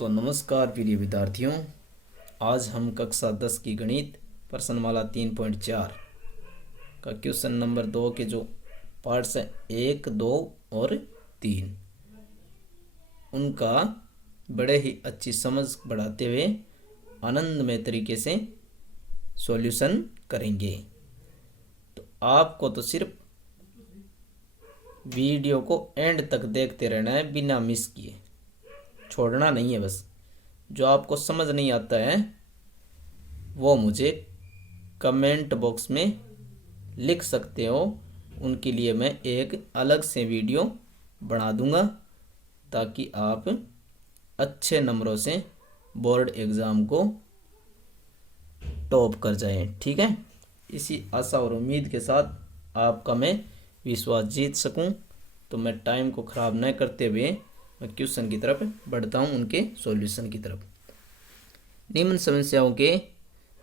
तो नमस्कार प्रिय विद्यार्थियों, आज हम कक्षा 10 की गणित प्रश्नमाला 3.4 का क्वेश्चन नंबर 2 के जो पार्ट्स हैं 1, 2 और 3 उनका बड़े ही अच्छी समझ बढ़ाते हुए आनंदमय तरीके से सॉल्यूशन करेंगे। तो आपको तो सिर्फ वीडियो को एंड तक देखते रहना है बिना मिस किए, छोड़ना नहीं है। बस जो आपको समझ नहीं आता है वो मुझे कमेंट बॉक्स में लिख सकते हो, उनके लिए मैं एक अलग से वीडियो बना दूंगा ताकि आप अच्छे नंबरों से बोर्ड एग्ज़ाम को टॉप कर जाएं। ठीक है, इसी आशा और उम्मीद के साथ आपका मैं विश्वास जीत सकूं, तो मैं टाइम को ख़राब न करते हुए मैं क्वेश्चन की तरफ बढ़ता हूं, उनके सॉल्यूशन की तरफ।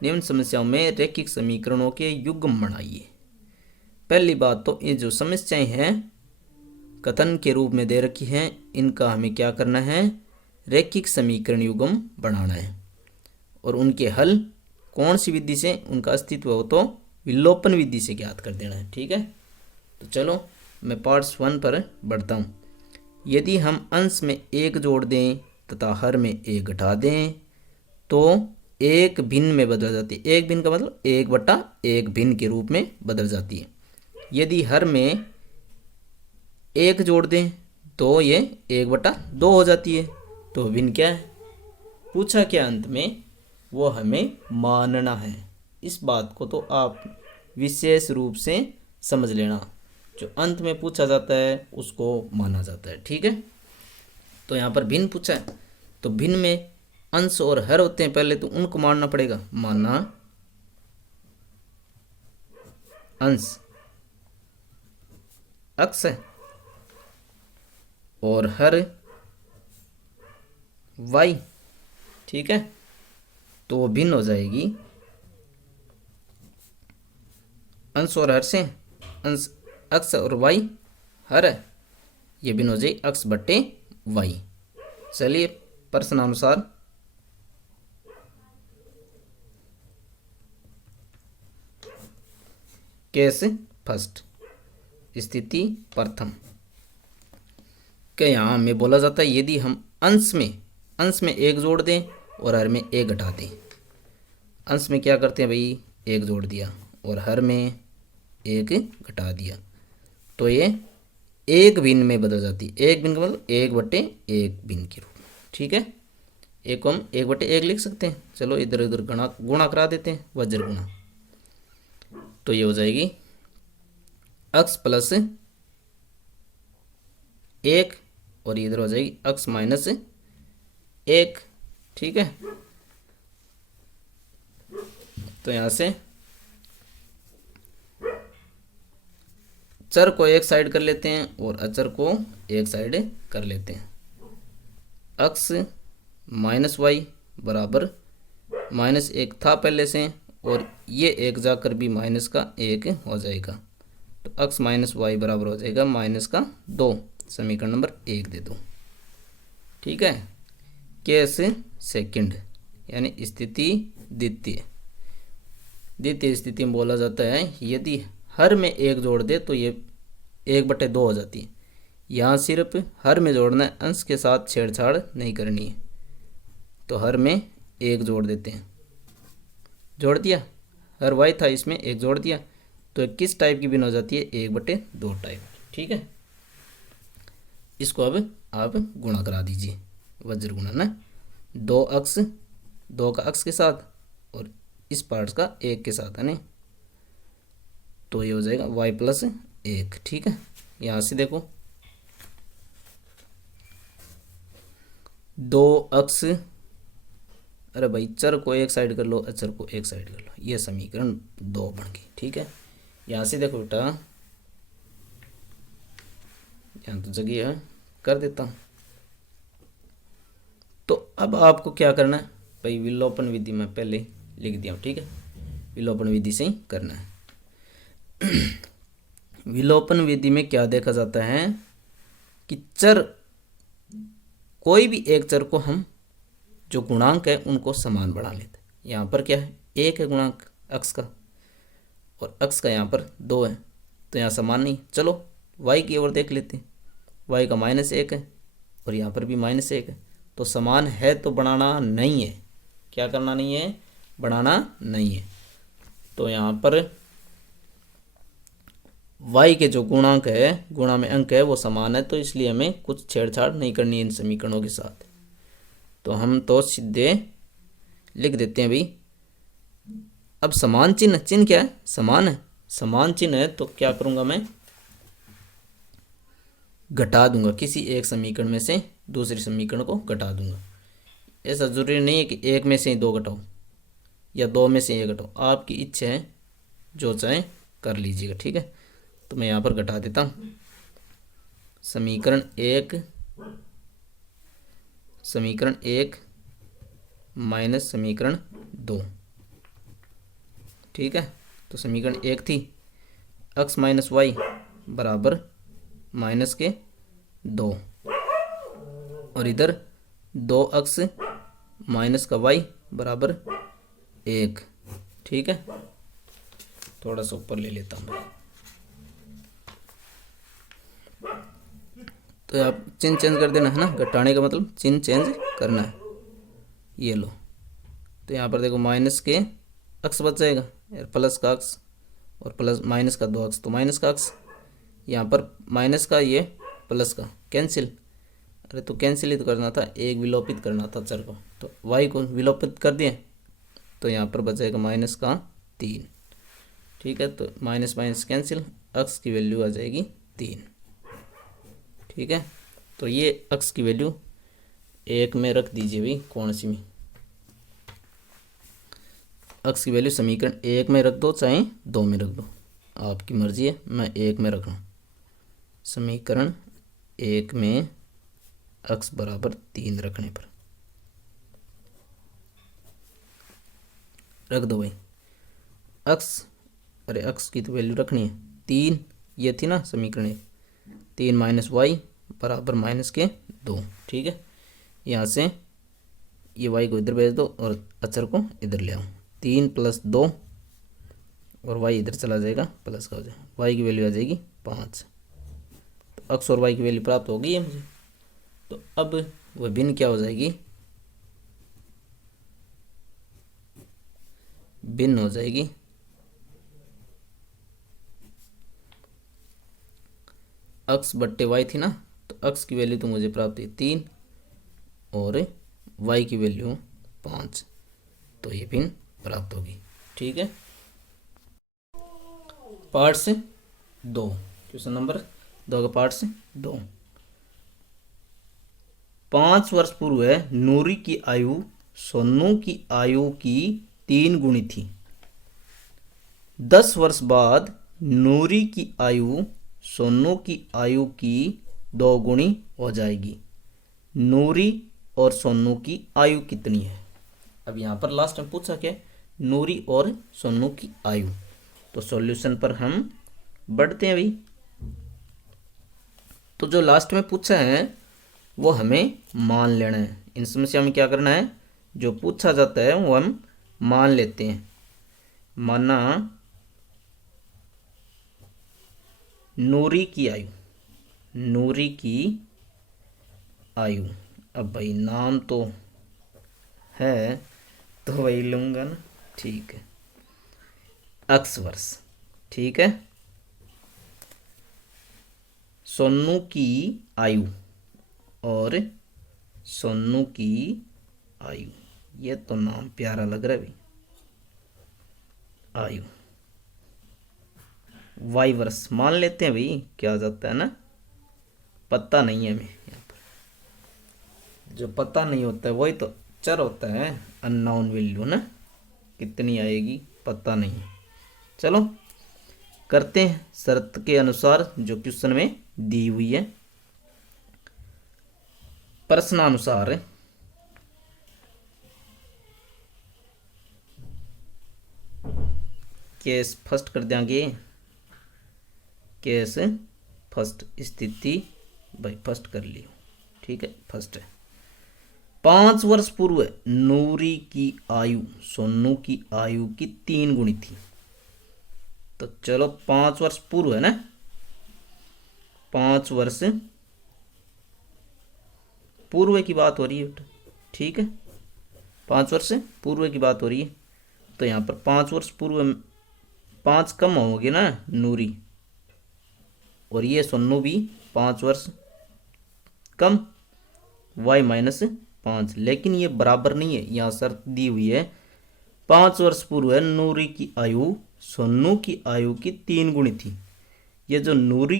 निम्न समस्याओं में रैखिक समीकरणों के युग्म बनाइए। पहली बात तो ये जो समस्याएं हैं कथन के रूप में दे रखी हैं, इनका हमें क्या करना है, रैखिक समीकरण युग्म बनाना है। और उनके हल कौन सी विधि से उनका अस्तित्व हो तो विलोपन विधि से ज्ञात कर देना है। ठीक है, तो चलो मैं पार्ट्स 1 पर बढ़ता हूँ। यदि हम अंश में 1 जोड़ दें तथा हर में 1 घटा दें तो एक भिन्न में बदल जाती है। एक भिन्न का मतलब 1/1 भिन्न के रूप में बदल जाती है। यदि हर में 1 जोड़ दें तो ये 1/2 हो जाती है। तो भिन्न क्या है, पूछा क्या अंत में, वो हमें मानना है। इस बात को तो आप विशेष रूप से समझ लेना, जो अंत में पूछा जाता है उसको माना जाता है। ठीक है, तो यहाँ पर भिन्न पूछा है तो भिन्न में अंश और हर होते हैं, पहले तो उनको मानना पड़ेगा। माना अंश अक्स है और हर वाई। ठीक है, तो वो भिन्न हो जाएगी अंश और हर से। अंश अक्स और वाई हर है, ये भिन्न हो जाएगी अक्स बट्टे वाई। चलिए प्रश्नानुसार केस फर्स्ट, स्थिति प्रथम के यहाँ हमें बोला जाता है यदि हम अंश में 1 जोड़ दें और हर में 1 घटा दें। अंश में क्या करते हैं भाई, 1 जोड़ दिया और हर में 1 घटा दिया तो ये एक भिन्न में बदल जाती है। एक भिन्न का मतलब 1/1 भिन्न के रूप में। ठीक है, एक को हम 1/1 लिख सकते हैं। चलो इधर उधर गुणा करा देते हैं, वज्र गुणा, तो ये हो जाएगी अक्स प्लस 1 और इधर हो जाएगी अक्स माइनस 1। ठीक है, तो यहाँ से चर को एक साइड कर लेते हैं और अचर को एक साइड कर लेते हैं। अक्स माइनस वाई बराबर -1 था पहले से, और ये एक जाकर भी -1 हो जाएगा। तो अक्स माइनस वाई बराबर हो जाएगा -2। समीकरण नंबर 1 दे दो। ठीक है, केस सेकंड यानी स्थिति द्वितीय स्थिति में बोला जाता है यदि हर में 1 जोड़ दे तो ये 1/2 हो जाती है। यहाँ सिर्फ हर में जोड़ना है, अंश के साथ छेड़छाड़ नहीं करनी है। तो हर में 1 जोड़ देते हैं, जोड़ दिया, हर वाई था इसमें 1 जोड़ दिया तो किस टाइप की भिन्न हो जाती है, 1/2 टाइप। ठीक है, इसको अब आप गुणा करा दीजिए, वज्र गुणा ना, 2 का अक्स के साथ और इस पार्ट का 1 के साथ है ना, तो ये हो जाएगा y + 1। ठीक है, यहाँ से देखो 2 अक्स, अरे भाई चर को एक साइड कर लो, अचर को एक साइड कर लो, ये समीकरण 2 बन गई। ठीक है, यहाँ से देखो बेटा, यहाँ तो जगह है, कर देता हूँ। तो अब आपको क्या करना है भाई, विलोपन विधि में पहले लिख दिया हूँ। ठीक है, विलोपन विधि से ही करना है। विलोपन विधि में क्या देखा जाता है कि चर, कोई भी एक चर को हम जो गुणांक है उनको समान बना लेते हैं। यहाँ पर क्या है, 1 है गुणांक अक्स का, और अक्स का यहाँ पर 2 है, तो यहाँ समान नहीं। चलो y की ओर देख लेते हैं, y का -1 है और यहाँ पर भी -1 है, तो समान है तो बढ़ाना नहीं है। क्या करना नहीं है, बढ़ाना नहीं है। तो यहाँ पर y के जो गुणांक है, गुणा में अंक है, वो समान है, तो इसलिए हमें कुछ छेड़छाड़ नहीं करनी है इन समीकरणों के साथ। तो हम तो सीधे लिख देते हैं भाई। अब समान चिन्ह, चिन्ह क्या है, समान है, समान चिन्ह है तो क्या करूँगा मैं, घटा दूंगा, किसी एक समीकरण में से दूसरे समीकरण को घटा दूंगा। ऐसा जरूरी नहीं है कि एक में से ही 2 घटाओ या 2 में से 1 घटाओ, आपकी इच्छा है, जो चाहे कर लीजिएगा, ठीक है। तो मैं यहाँ पर घटा देता हूँ। समीकरण 1 माइनस समीकरण 2, ठीक है। तो समीकरण 1 थी x माइनस वाई बराबर -2, और इधर 2x माइनस का y बराबर 1, ठीक है। थोड़ा सा ऊपर ले लेता हूँ। तो आप चिन्ह चेंज कर देना है ना, घटाने का मतलब चिन्ह चेंज करना है। ये लो, तो यहाँ पर देखो माइनस के अक्स बच जाएगा, प्लस का अक्स, और प्लस माइनस का 2x, तो माइनस का अक्स, यहाँ पर माइनस का, ये प्लस का कैंसिल। अरे तो कैंसिल ही तो करना था, एक विलोपित करना था चर को, तो y को विलोपित कर दिए, तो यहाँ पर बचेगा -3, ठीक है। तो माइनस माइनस कैंसिल, x की वैल्यू आ जाएगी 3, ठीक है। तो ये x की वैल्यू 1 में रख दीजिए भाई, कौन सी में, x की वैल्यू समीकरण 1 में रख दो चाहे 2 में रख दो, आपकी मर्जी है। मैं 1 में रख रहा हूँ, समीकरण 1 में x बराबर 3 रखने पर रख दो भाई x। अरे x की तो वैल्यू रखनी है 3, ये थी ना समीकरण 3 माइनस वाई बराबर -2, ठीक है। यहाँ से ये y को इधर भेज दो और अचर को इधर ले आओ, 3 + 2 और y इधर चला जाएगा, प्लस का हो जाएगा, y की वैल्यू आ जाएगी 5। तो x और y की वैल्यू प्राप्त हो गई है मुझे। तो अब वह भिन्न क्या हो जाएगी, भिन्न हो जाएगी x बट्टे y थी ना, तो x की वैल्यू तो मुझे प्राप्त हुई 3 और y की वैल्यू 5, तो ये भिन्न प्राप्त होगी, ठीक है। पार्ट से 2, क्वेश्चन नंबर 2 का पार्ट से 2। 5 वर्ष पूर्व नूरी की आयु सोनू की आयु की 3 गुणी थी। 10 वर्ष बाद नूरी की आयु सोनू की आयु की 2 गुणी हो जाएगी। नूरी और सोनू की आयु कितनी है। अब यहाँ पर लास्ट में पूछा क्या, नूरी और सोनू की आयु। तो सॉल्यूशन पर हम बढ़ते हैं भाई। तो जो लास्ट में पूछा है वो हमें मान लेना है। इन समस्या में क्या करना है, जो पूछा जाता है वो हम मान लेते हैं। माना नूरी की आयु, नूरी की आयु, अब भाई नाम तो है तो वही लूँगा ना, ठीक है, x वर्ष, ठीक है। सोनू की आयु और सोनू की आयु, ये तो नाम प्यारा लग रहा है भाई, आयु y वर्ष मान लेते हैं भाई, क्या हो जाता है ना, पता नहीं है हमें यहाँ पर, जो पता नहीं होता है वही तो चर होता है, अननोन वैल्यू ना, कितनी आएगी पता नहीं। चलो करते हैं शर्त के अनुसार जो क्वेश्चन में दी हुई है। प्रश्नानुसार केस फर्स्ट कर देंगे, केस फर्स्ट, स्थिति भाई फर्स्ट कर लियो, ठीक है, फर्स्ट है। 5 वर्ष पूर्व नूरी की आयु सोनू की आयु की 3 गुनी थी। तो चलो 5 वर्ष पूर्व है ना, 5 वर्ष पूर्व की बात हो रही है बेटा, ठीक है, 5 वर्ष पूर्व की बात हो रही है। तो यहाँ पर 5 वर्ष पूर्व 5 कम होंगे ना नूरी, और ये सोनू भी 5 वर्ष कम, y-5, लेकिन ये बराबर नहीं है। यहाँ शर्त दी हुई है 5 वर्ष पूर्व है नूरी की आयु सोनू की आयु की 3 गुनी थी। ये जो नूरी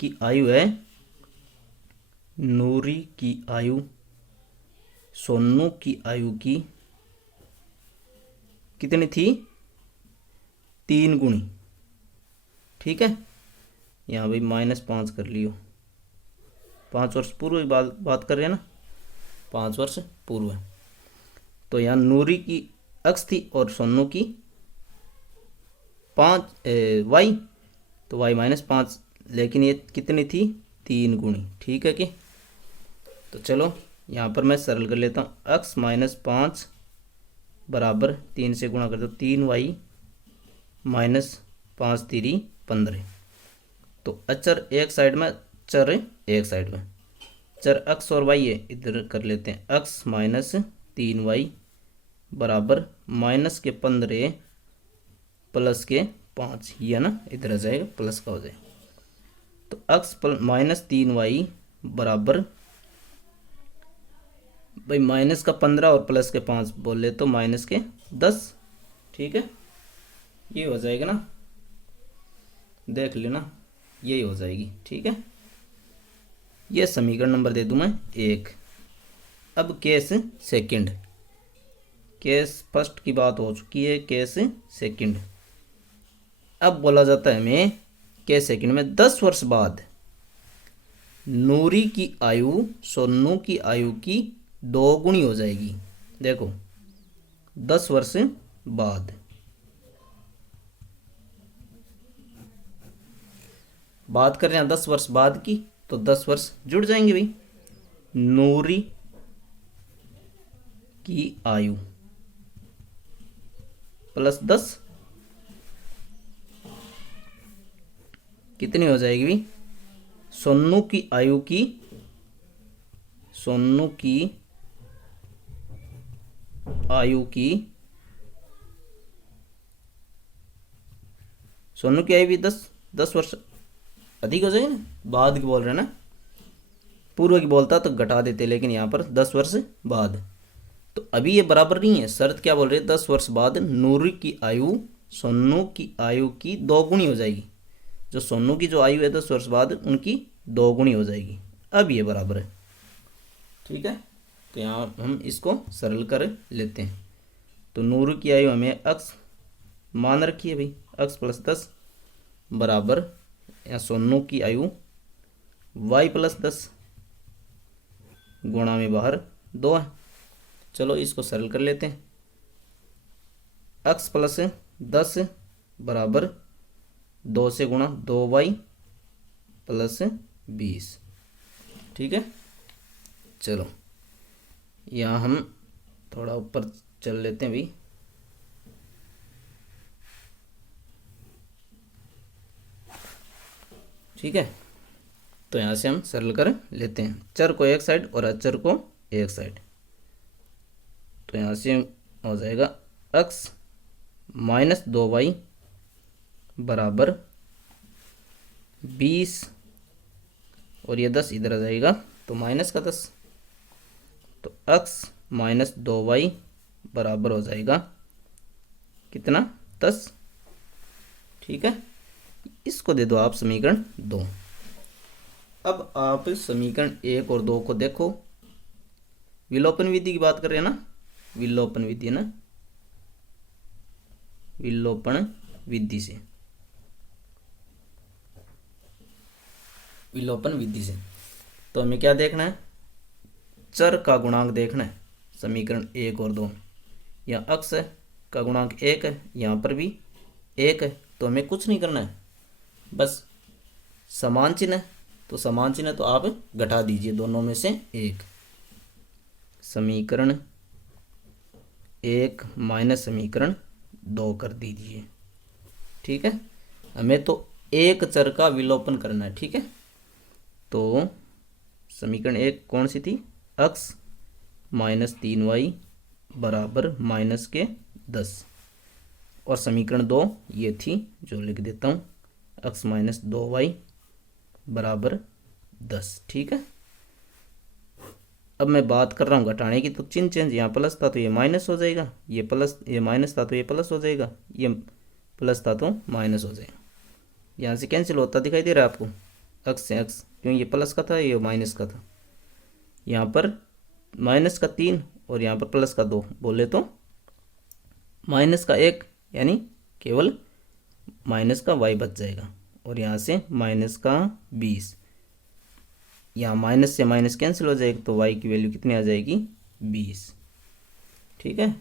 की आयु है, नूरी की आयु सोनू की आयु की कितनी थी, 3 गुनी, ठीक है। यहाँ भाई -5 कर लियो, 5 वर्ष पूर्व की बात कर रहे हैं ना, 5 वर्ष पूर्व। तो यहाँ नूरी की x थी और सोनू की 5 y, तो y-5, लेकिन ये कितनी थी, 3 गुनी, ठीक है कि। तो चलो यहाँ पर मैं सरल कर लेता हूँ, x-5 बराबर 3 से गुणा कर दो, 3y -5 3 15। तो अचर एक साइड में, चर एक साइड में, चर x और y है, इधर कर लेते हैं, x -3y बराबर -15 प्लस के 5, ये ना इधर आ जाएगा, प्लस का हो जाएगा। तो x -3y बराबर भाई -15 और प्लस के 5 बोले तो -10, ठीक है, ये हो जाएगा ना, देख लेना, यही हो जाएगी, ठीक है। ये समीकरण नंबर दे दूं मैं 1। अब केस सेकंड, केस फर्स्ट की बात हो चुकी है, केस सेकंड। अब बोला जाता है हमें केस सेकंड में 10 वर्ष बाद नूरी की आयु सोनू की आयु की 2 गुनी हो जाएगी। देखो 10 वर्ष बाद, बात कर रहे हैं 10 वर्ष बाद की, तो 10 वर्ष जुड़ जाएंगे भाई। नूरी की आयु प्लस 10 कितनी हो जाएगी भाई, सोनू की आयु की, सोनू की आयु की, सोनू की आयु भी 10 वर्ष अधिक हो जाएगी ना, बाद की बोल रहे हैं ना, पूर्व की बोलता तो घटा देते, लेकिन यहाँ पर 10 वर्ष बाद। तो अभी ये बराबर नहीं है, शर्त क्या बोल रही है, 10 वर्ष बाद नूरी की आयु सोनू की आयु की 2 गुनी हो जाएगी। जो सोनू की जो आयु है 10 वर्ष बाद उनकी 2 गुनी हो जाएगी। अब ये बराबर है, ठीक है। तो यहाँ हम इसको सरल कर लेते हैं। तो नूरी की आयु हमें x मान रखी है भाई, x + 10 बराबर, यहाँ सोनू की आयु y + 10 गुणा में बाहर 2 है। चलो इसको सरल कर लेते हैं, x + 10 बराबर 2 से गुणा 2y + 20, ठीक है। चलो यहाँ हम थोड़ा ऊपर चल लेते हैं भाई, ठीक है। तो यहाँ से हम सरल कर लेते हैं, चर को एक साइड और अचर को एक साइड। तो यहाँ से हो जाएगा x - 2y बराबर 20, और ये 10 इधर आ जाएगा, तो -10। तो x - 2y बराबर हो जाएगा कितना, 10, ठीक है। इसको दे दो आप समीकरण 2। अब आप समीकरण 1 और 2 को देखो, विलोपन विधि की बात कर रहे हैं ना, विलोपन विधि है ना, विलोपन विधि से, विलोपन विधि से तो हमें क्या देखना है, चर का गुणांक देखना है। समीकरण 1 और 2, यहाँ x का गुणांक 1 है, यहाँ पर भी 1 है, तो हमें कुछ नहीं करना है, बस समान चिन्ह है, तो समान चिन्ह तो आप घटा दीजिए दोनों में से 1। समीकरण 1 माइनस समीकरण 2 कर दीजिए। ठीक है, हमें तो एक चर का विलोपन करना है। ठीक है, तो समीकरण 1 कौन सी थी? x माइनस 3y बराबर माइनस के 10, और समीकरण 2 ये थी जो लिख देता हूँ, x माइनस 2y बराबर 10। ठीक है, अब मैं बात कर रहा हूँ घटाने की, तो चिन्ह चेंज, यहाँ प्लस था तो ये माइनस हो जाएगा, ये प्लस, ये माइनस था तो ये प्लस हो जाएगा, ये प्लस था तो माइनस हो जाएगा। यहाँ से कैंसिल होता दिखाई दे रहा है आपको, x से x, क्यों ये प्लस का था ये माइनस का था। यहाँ पर माइनस का 3 और यहाँ पर प्लस का 2, बोले तो माइनस का 1, यानी केवल माइनस का y बच जाएगा, और यहाँ से माइनस का 20, यहाँ माइनस से माइनस कैंसिल हो जाएगा, तो y की वैल्यू कितनी आ जाएगी? 20। ठीक है,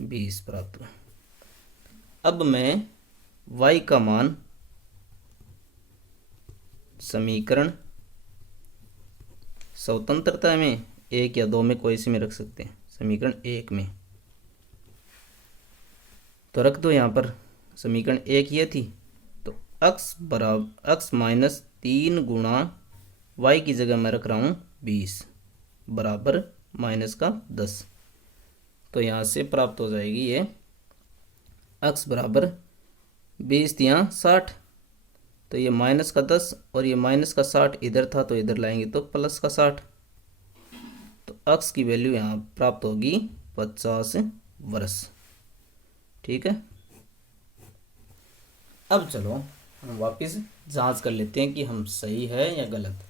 20 प्राप्त हुआ। अब मैं y का मान समीकरण स्वतंत्रता में 1 या 2 में कोई से में रख सकते हैं। समीकरण 1 में तो रख दो, यहाँ पर समीकरण 1 ये थी, तो x बराबर x माइनस 3 गुणा y की जगह मैं रख रहा हूँ 20 बराबर माइनस का 10। तो यहाँ से प्राप्त हो जाएगी ये x बराबर 20 यहाँ 60, तो ये माइनस का 10 और ये माइनस का 60 इधर था तो इधर लाएंगे तो प्लस का 60, तो x की वैल्यू यहाँ प्राप्त होगी 50 वर्ष। ठीक है, अब चलो हम वापस जांच कर लेते हैं कि हम सही है या गलत।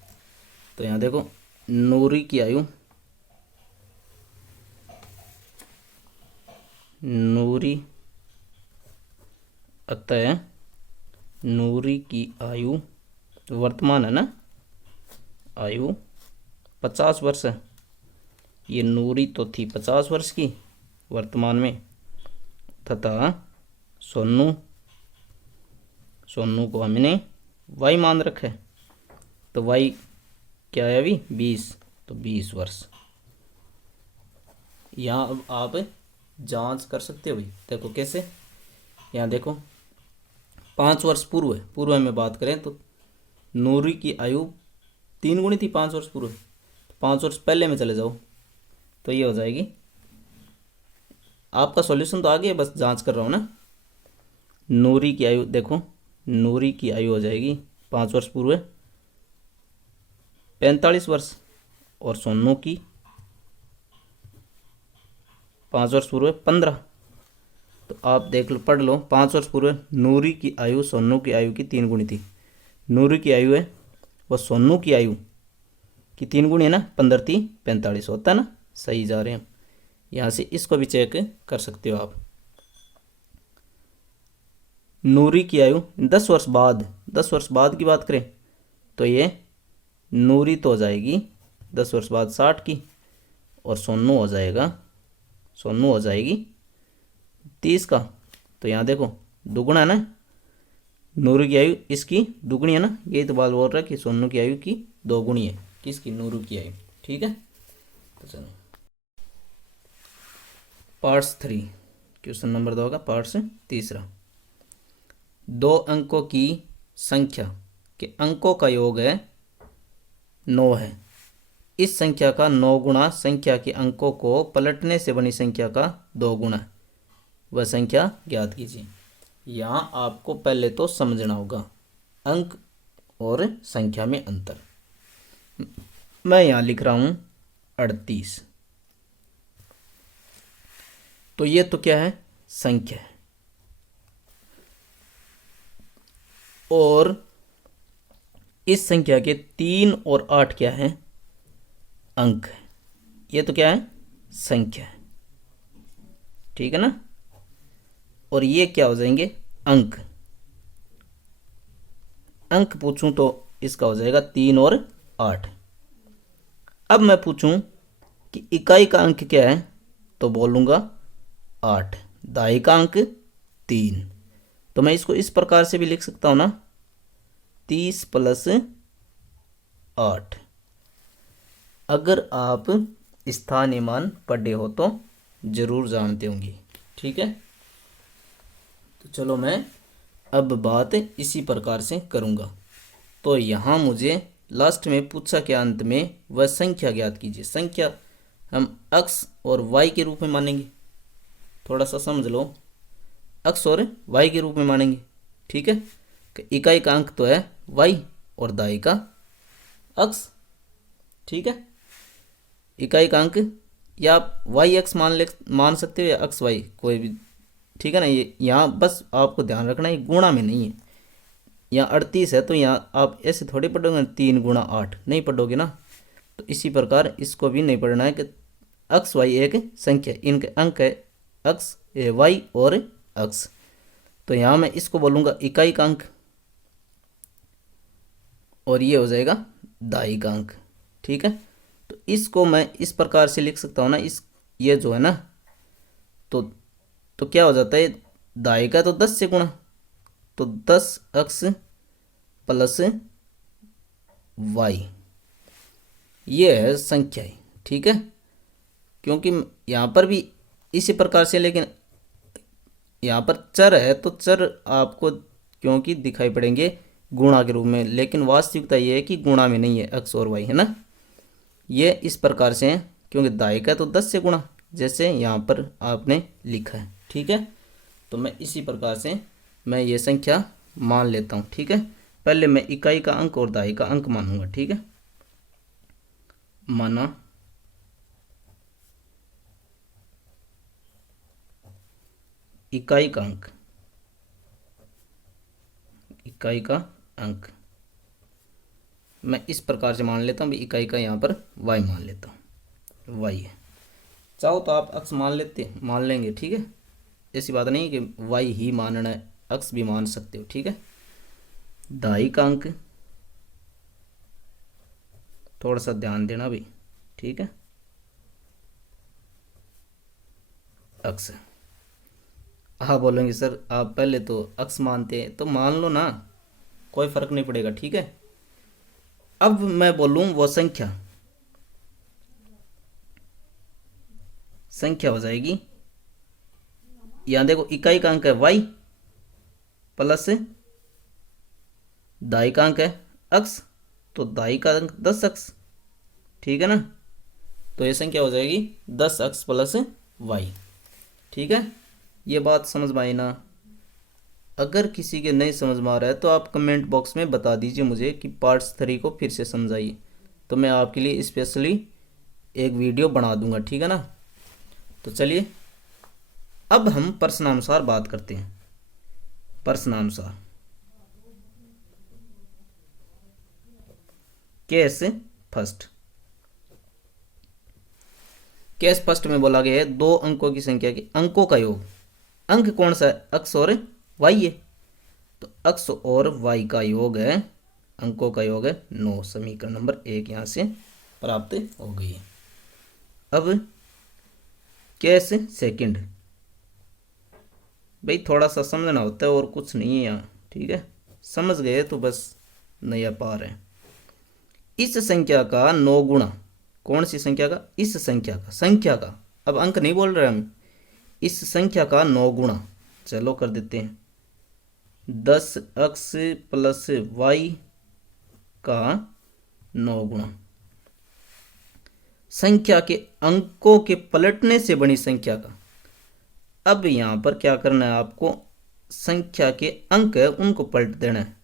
तो यहाँ देखो, नूरी की आयु, नूरी अतः नूरी की आयु वर्तमान है ना, आयु 50 वर्ष है। ये नूरी तो थी 50 वर्ष की वर्तमान में, तथा सोनू, सोनू को हमने y मान रखा है, तो y क्या है अभी? 20, तो 20 वर्ष। यहाँ अब आप जांच कर सकते हो भाई, देखो कैसे। यहाँ देखो 5 वर्ष पूर्व, पूर्व में बात करें तो नूरी की आयु 3 गुनी थी 5 वर्ष पूर्व, तो 5 वर्ष पहले में चले जाओ तो ये हो जाएगी। आपका सॉल्यूशन तो आ गया, बस जांच कर रहा हूँ ना। नूरी की आयु देखो, नूरी की आयु हो जाएगी 5 वर्ष पूर्व 45 वर्ष, और सोनू की 5 वर्ष पूर्व 15। तो आप देख लो, पढ़ लो, 5 वर्ष पूर्व नूरी की आयु सोनू की आयु की 3 गुनी थी। नूरी की आयु है वो सोनू की आयु की 3 गुनी है ना, 15 थी 45 होता है ना, सही जा रहे हैं। यहाँ से इसको भी चेक कर सकते हो आप। नूरी की आयु 10 वर्ष बाद, 10 वर्ष बाद की बात करें तो ये नूरी तो हो जाएगी 10 वर्ष बाद 60 की, और सोनू हो जाएगा, सोनू हो जाएगी 30 का। तो यहाँ देखो दुगुना है ना, नूरी की आयु इसकी दुगुनी है ना, यही तो बात बोल रहा है कि सोनू की आयु की 2 गुनी है किसकी? नूरू की आयु। ठीक है, तो चलो पार्ट्स 3, क्वेश्चन नंबर 2 का पार्ट्स 3। 2 अंकों की संख्या के अंकों का योग है 9 है। इस संख्या का 9 गुणा संख्या के अंकों को पलटने से बनी संख्या का 2 गुणा, वह संख्या ज्ञात कीजिए। यहाँ आपको पहले तो समझना होगा अंक और संख्या में अंतर। मैं यहाँ लिख रहा हूँ 38, तो ये तो क्या है? संख्या है, और इस संख्या के 3 और 8 क्या है? अंक है। ये तो क्या है? संख्या है। ठीक है ना, और ये क्या हो जाएंगे? अंक। अंक पूछूं तो इसका हो जाएगा 3 और 8। अब मैं पूछूं कि इकाई का अंक क्या है, तो बोलूँगा 8, दहाई का अंक 3। तो मैं इसको इस प्रकार से भी लिख सकता हूँ ना, 30 + 8। अगर आप स्थानीय मान पढ़े हो तो जरूर जानते होंगे। ठीक है, तो चलो मैं अब बात इसी प्रकार से करूँगा। तो यहाँ मुझे लास्ट में पूछा क्या, अंत में वह संख्या ज्ञात कीजिए। संख्या हम x और y के रूप में मानेंगे, थोड़ा सा समझ लो, x और y के रूप में मानेंगे। ठीक है, कि इकाई का अंक तो है y और दाई का x। ठीक है, इकाई का अंक या आप yx मान सकते हो या xy, कोई भी। ठीक है ना, ये यहाँ बस आपको ध्यान रखना है गुणा में नहीं है। यहाँ 38 है तो यहाँ आप ऐसे थोड़ी पढ़ोगे 3 गुणा 8, नहीं पढ़ोगे ना। तो इसी प्रकार इसको भी नहीं पढ़ना है कि एक्स वाई एक संख्या, इनके अंक है एक्स वाई और एक्स। तो यहाँ मैं इसको बोलूँगा इकाई का अंक और ये हो जाएगा दाई का अंक। ठीक है, तो इसको मैं इस प्रकार से लिख सकता हूँ ना, इस ये जो है ना, तो क्या हो जाता है, दाई का तो 10 से गुणा, तो 10x प्लस वाई, ये है संख्या। ठीक है, क्योंकि यहाँ पर भी इसी प्रकार से, लेकिन यहाँ पर चर है तो चर आपको क्योंकि दिखाई पड़ेंगे गुणा के रूप में, लेकिन वास्तविकता ये है कि गुणा में नहीं है, x और y है ना। ये इस प्रकार से है क्योंकि दाई का तो 10 से गुणा, जैसे यहाँ पर आपने लिखा है। ठीक है, तो मैं इसी प्रकार से मैं ये संख्या मान लेता हूँ। ठीक है, पहले मैं इकाई का अंक और दाई का अंक मानूंगा। ठीक है, माना इकाई का अंक, इकाई का अंक मैं इस प्रकार से मान लेता हूँ, इकाई का यहाँ पर y मान लेता हूँ, y है। चाहो तो आप x मान लेंगे। ठीक है, ऐसी बात नहीं कि y ही मानना है, x भी मान सकते हो। ठीक है, दाई का अंक थोड़ा सा ध्यान देना भी। ठीक है, x। हाँ बोलेंगे सर आप पहले तो x मानते हैं, तो मान लो ना, कोई फर्क नहीं पड़ेगा। ठीक है, अब मैं बोलूँ वो संख्या हो जाएगी, यहाँ देखो इकाई का अंक है y प्लस दाई का अंक है x, तो दाई का अंक 10x। ठीक है ना, तो ये संख्या हो जाएगी 10x प्लस y। ठीक है, ये बात समझ में आई ना। अगर किसी के नहीं समझ में आ रहा है तो आप कमेंट बॉक्स में बता दीजिए मुझे कि पार्ट्स 3 को फिर से समझाइए, तो मैं आपके लिए स्पेशली एक वीडियो बना दूंगा। ठीक है ना, तो चलिए अब हम प्रश्नानुसार बात करते हैं। प्रश्नानुसार केस फर्स्ट, केस फर्स्ट में बोला गया है 2 अंकों की संख्या के अंकों का योग। अंक कौन सा है, x और y है, तो x और y का योग है, अंकों का योग है 9। समीकरण नंबर 1 यहाँ से प्राप्त हो गई है। अब केस सेकंड, भाई थोड़ा सा समझना होता है और कुछ नहीं है यहाँ। ठीक है, समझ गए तो बस नया पार है। इस संख्या का 9 गुणा, कौन सी संख्या का, इस संख्या का, अब अंक नहीं बोल रहे हम, इस संख्या का 9 गुणा, चलो कर देते हैं, 10x प्लस y का 9 गुणा। संख्या के अंकों के पलटने से बनी संख्या का। अब यहाँ पर क्या करना है आपको, संख्या के अंक है उनको पलट देना है।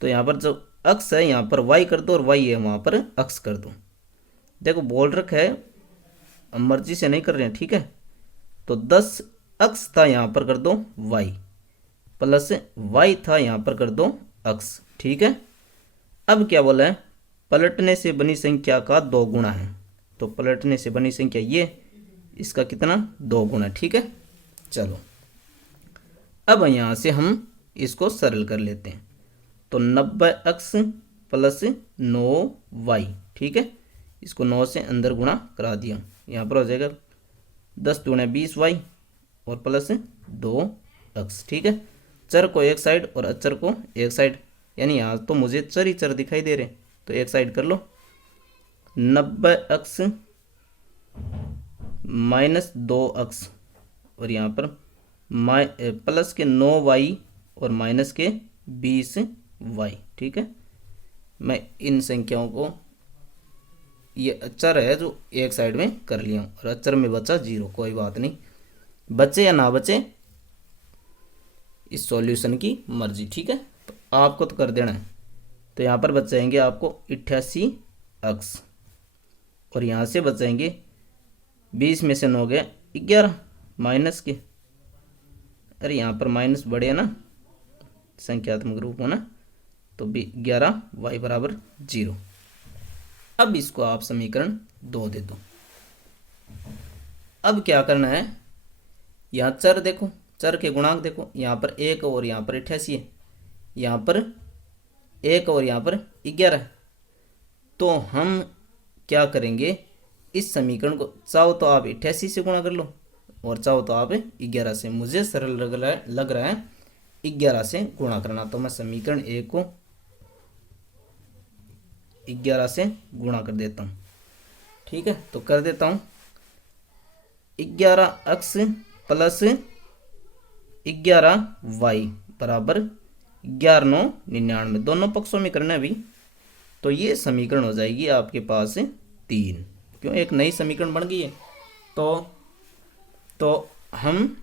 तो यहाँ पर जो x है यहाँ पर y कर दो और y है वहाँ पर x कर दो। देखो बोल रखा है, हम मर्जी से नहीं कर रहे हैं। ठीक है, तो 10x था यहाँ पर कर दो y, प्लस y था यहाँ पर कर दो x। ठीक है, अब क्या बोला है, पलटने से बनी संख्या का 2 गुणा है, तो पलटने से बनी संख्या ये, इसका कितना 2 गुणा। ठीक है, चलो अब यहाँ से हम इसको सरल कर लेते हैं। तो 90x प्लस 9y। ठीक है, इसको 9 से अंदर गुणा करा दिया, यहाँ पर हो जाएगा 10 दूना 20y और प्लस 2x। ठीक है, चर को एक साइड और अचर को एक साइड, यानी यहाँ तो मुझे चर ही चर दिखाई दे रहे, तो एक साइड कर लो। 90x माइनस 2x और यहाँ पर प्लस के 9y और माइनस के 20y। ठीक है, मैं इन संख्याओं को, ये अचर है जो एक साइड में कर लिया हूँ और अचर में बचा 0, कोई बात नहीं, बचे या ना बचे इस सॉल्यूशन की मर्जी। ठीक है, तो आपको तो कर देना है। तो यहाँ पर बचाएंगे आपको 88x और यहाँ से बचाएंगे 20 में से 9 गया 11 माइनस के, अरे यहाँ पर माइनस बढ़े ना संख्यात्मक रूप होना, तो 11y बराबर 0। अब इसको आप समीकरण 2 दे दो। अब क्या करना है, यहाँ चर देखो, चर के गुणांक देखो, यहाँ पर 1 और यहाँ पर 88 है, यहाँ पर 1 और यहाँ पर 11 है। तो हम क्या करेंगे, इस समीकरण को चाहो तो आप 88 से गुणा कर लो और चाहो तो आप 11 से। मुझे सरल लग रहा है 11 से गुणा करना, तो मैं समीकरण 1 को 11 से गुणा कर देता हूँ। ठीक है, तो कर देता हूँ 11x प्लस 11y बराबर 11×9 = 99। दोनों पक्षों में करना है अभी, तो ये समीकरण हो जाएगी आपके पास 3। क्यों, एक नई समीकरण बन गई है। तो हम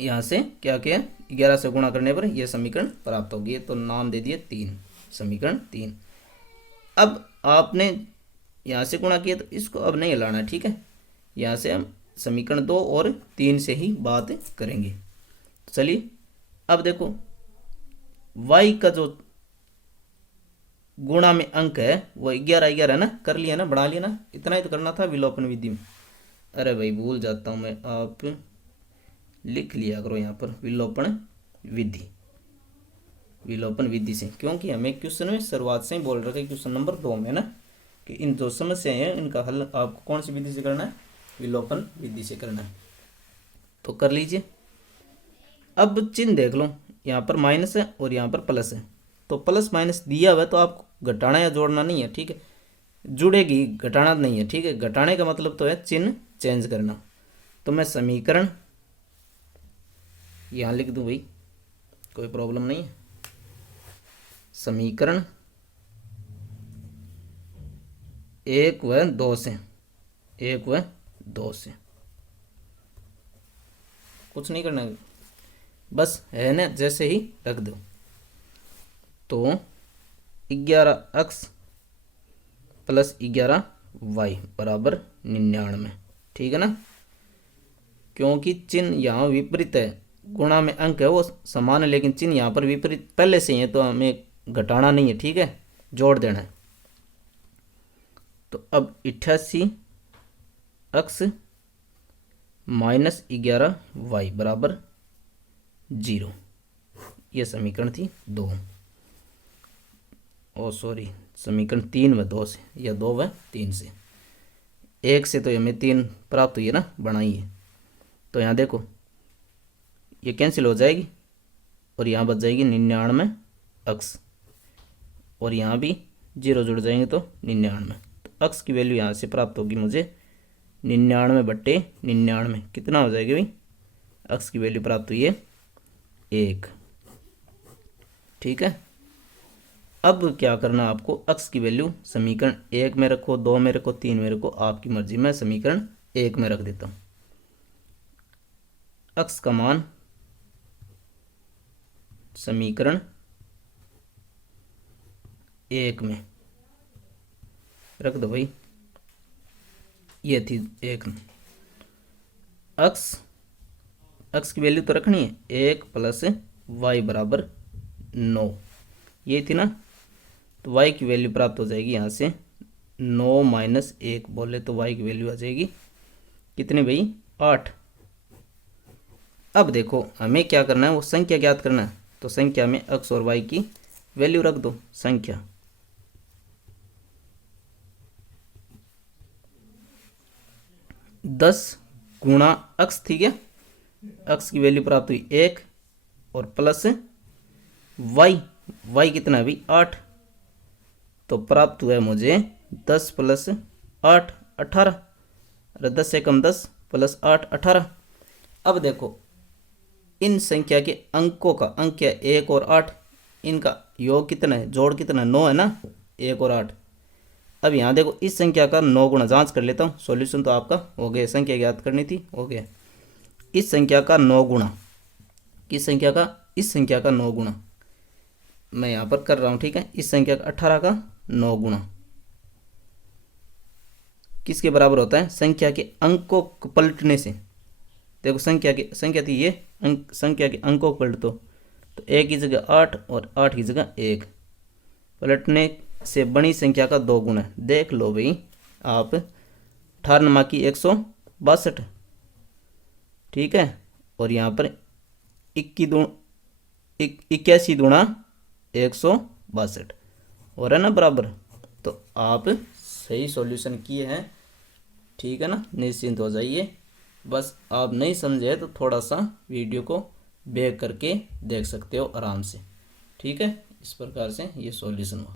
यहाँ से क्या किया, 11 से गुणा करने पर यह समीकरण प्राप्त होगी, तो नाम दे दिए 3, समीकरण 3। अब आपने यहाँ से गुणा किया तो इसको अब नहीं हिलाना है। ठीक है, यहाँ से हम समीकरण 2 और 3 से ही बात करेंगे। तो चलिए अब देखो, y का जो गुणा में अंक है वो 11 है ना, कर लिया ना, बढ़ा लिया ना, इतना ही तो करना था विलोपन विधि में। अरे भाई भूल जाता हूँ मैं, आप लिख लिया करो यहाँ पर विलोपन विधि, विलोपन विधि से, क्योंकि हमें क्वेश्चन में शुरुआत से ही बोल रखा है क्वेश्चन नंबर 2 में ना, कि इन जो समस्याएं हैं इनका हल आपको कौन सी विधि से करना है, विलोपन विधि से करना है। तो कर लीजिए। अब चिन्ह देख लो, यहाँ पर माइनस है और यहाँ पर प्लस है, तो प्लस माइनस दिया हुआ है तो आपको घटाना या जोड़ना नहीं है। ठीक है, जुड़ेगी, घटाना नहीं है। ठीक है, घटाने का मतलब तो है चिन्ह चेंज करना। तो मैं समीकरण यहाँ लिख दूं भाई, कोई प्रॉब्लम नहीं है। समीकरण 1 व 2 से, 1 व 2 से कुछ नहीं करना है, बस है ना जैसे ही रख दो। तो 11x प्लस 11y बराबर 99। ठीक है ना, क्योंकि चिन्ह यहाँ विपरीत है, गुणा में अंक है वो समान है, लेकिन चिन्ह यहाँ पर विपरीत पहले से ही है, तो हमें घटाना नहीं है। ठीक है, जोड़ देना है। तो अब 88x माइनस 11y बराबर 0, ये समीकरण थी 2। ओ सॉरी, समीकरण 3 व 2 से, या 2 व 3 से, 1 से तो हमें 3 प्राप्त हुई है ना, बनाई है। तो यहाँ देखो ये कैंसिल हो जाएगी और यहाँ बच जाएगी 99x और यहाँ भी 0 जुड़ जाएंगे तो 99। तो x की वैल्यू यहाँ से प्राप्त होगी मुझे 99/99। कितना हो जाएगी भाई, x की वैल्यू प्राप्त हुई है 1। ठीक है, अब क्या करना आपको, x की वैल्यू समीकरण 1 में रखो, 2 में रखो, 3 में रखो, आपकी मर्जी। मैं समीकरण 1 में रख देता हूँ। x का मान समीकरण 1 में रख दो भाई, ये थी 1 में। x की वैल्यू तो रखनी है 1 प्लस y बराबर 9, ये थी ना। तो y की वैल्यू प्राप्त हो जाएगी यहाँ से 9 माइनस 1 बोले तो y की वैल्यू आ जाएगी कितनी भाई, 8। अब देखो हमें क्या करना है, वो संख्या ज्ञात करना है। तो संख्या में x और y की वैल्यू रख दो। संख्या 10 गुणा x थी क्या, x की वैल्यू प्राप्त हुई 1 और प्लस y कितना है भाई, 8। तो प्राप्त हुआ है मुझे 10 प्लस 8 18, और 10 से कम 10 प्लस 8 18। अब देखो इन संख्या के अंकों का, अंक क्या 1 और 8, इनका योग कितना है, जोड़ कितना है, 9 है ना, 1 और 8। अब यहाँ देखो इस संख्या का 9 गुना, जांच कर लेता हूँ, सॉल्यूशन तो आपका हो गया, संख्या ज्ञात करनी थी, हो गया। इस संख्या का 9 गुना, किस संख्या का, इस संख्या का 9 गुना मैं यहाँ पर कर रहा हूँ, ठीक है। इस संख्या का 18 का 9 गुना किसके बराबर होता है, संख्या के अंकों को पलटने से। देखो संख्या थी ये, संख्या के अंकों को पलट दो, तो 1 की जगह 8 और 8 की जगह 1, पलटने से बड़ी संख्या का 2 गुना है। देख लो भाई आप, 18 नमा की 162, ठीक है, और यहाँ पर 81 दूना 162 हो रहा है ना बराबर। तो आप सही सॉल्यूशन किए हैं, ठीक है ना, निश्चिंत हो जाइए। बस आप नहीं समझे तो थोड़ा सा वीडियो को बैक करके देख सकते हो आराम से, ठीक है। इस प्रकार से ये सॉल्यूशन हुआ।